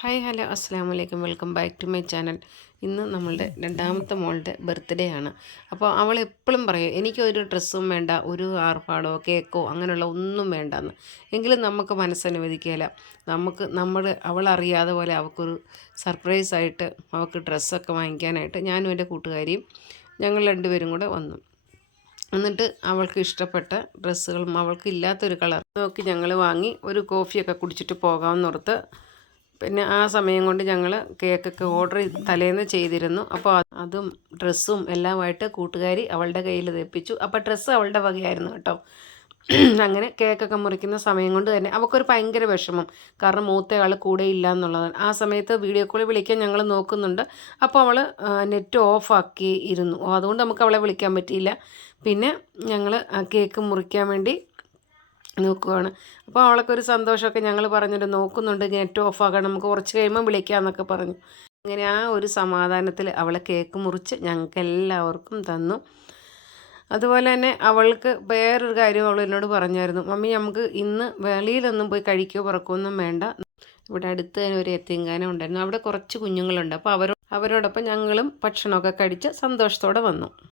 Hi hello അസ്സാം വലൈക്കും welcome back to my channel. ഇന്ന് നമ്മളുടെ രണ്ടാമത്തെ മോളുടെ ബർത്ത്ഡേ ആണ്. അപ്പോൾ അവൾ എപ്പോഴും പറയും എനിക്കൊരു ഡ്രസ്സും വേണ്ട, ഒരു ആർഭാടോ കേക്കോ അങ്ങനെയുള്ള ഒന്നും വേണ്ടെന്ന്. എങ്കിലും നമുക്ക് മനസ്സനുവദിക്കുകയില്ല. അവളറിയാതെ പോലെ അവൾക്കൊരു സർപ്രൈസായിട്ട് അവൾക്ക് ഡ്രസ്സൊക്കെ വാങ്ങിക്കാനായിട്ട് ഞാനും എൻ്റെ കൂട്ടുകാരിയും ഞങ്ങൾ രണ്ടുപേരും കൂടെ വന്നു. എന്നിട്ട് അവൾക്ക് ഇഷ്ടപ്പെട്ട ഡ്രസ്സുകളും അവൾക്ക് ഇല്ലാത്തൊരു കളർ നോക്കി ഞങ്ങൾ വാങ്ങി ഒരു കോഫിയൊക്കെ കുടിച്ചിട്ട് പോകാമെന്നോർത്ത്. പിന്നെ ആ സമയം കൊണ്ട് ഞങ്ങൾ കേക്കൊക്കെ ഓർഡർ തലേന്ന് ചെയ്തിരുന്നു. അപ്പോൾ അതും ഡ്രസ്സും എല്ലാമായിട്ട് കൂട്ടുകാരി അവളുടെ കയ്യിൽ തെപ്പിച്ചു. അപ്പോൾ ഡ്രസ്സ് അവളുടെ വകയായിരുന്നു കേട്ടോ. അങ്ങനെ കേക്കൊക്കെ മുറിക്കുന്ന സമയം കൊണ്ട് തന്നെ അവൾക്കൊരു ഭയങ്കര വിഷമം. കാരണം മൂത്തയാൾ കൂടെ ഇല്ല എന്നുള്ളതാണ്. ആ സമയത്ത് വീഡിയോ കോളിൽ വിളിക്കാൻ ഞങ്ങൾ നോക്കുന്നുണ്ട്. അപ്പോൾ അവൾ നെറ്റ് ഓഫാക്കി ഇരുന്നു. അതുകൊണ്ട് നമുക്ക് അവളെ വിളിക്കാൻ പറ്റിയില്ല. പിന്നെ ഞങ്ങൾ കേക്ക് മുറിക്കാൻ വേണ്ടി നോക്കുവാണ്. അപ്പോൾ അവളൊക്കെ ഒരു സന്തോഷമൊക്കെ ഞങ്ങൾ പറഞ്ഞിട്ട് നോക്കുന്നുണ്ട്, നെറ്റ് ഓഫാക്കണം, നമുക്ക് കുറച്ച് കഴിയുമ്പോൾ വിളിക്കാമെന്നൊക്കെ പറഞ്ഞു. അങ്ങനെ ആ ഒരു സമാധാനത്തിൽ അവൾ കേക്ക് മുറിച്ച് ഞങ്ങൾക്ക് എല്ലാവർക്കും തന്നു. അതുപോലെ തന്നെ അവൾക്ക് വേറൊരു കാര്യം അവൾ എന്നോട് പറഞ്ഞായിരുന്നു, മമ്മി നമുക്ക് ഇന്ന് വെളിയിലൊന്നും പോയി കഴിക്കുകയോ പറക്കുകയൊന്നും വേണ്ട, ഇവിടെ അടുത്ത് തന്നെ ഒരു യത്തീംഖാന ഉണ്ടായിരുന്നു, അവിടെ കുറച്ച് കുഞ്ഞുങ്ങളുണ്ട്, അപ്പോൾ അവരോടൊപ്പം ഞങ്ങളും ഭക്ഷണമൊക്കെ കഴിച്ച് സന്തോഷത്തോടെ വന്നു.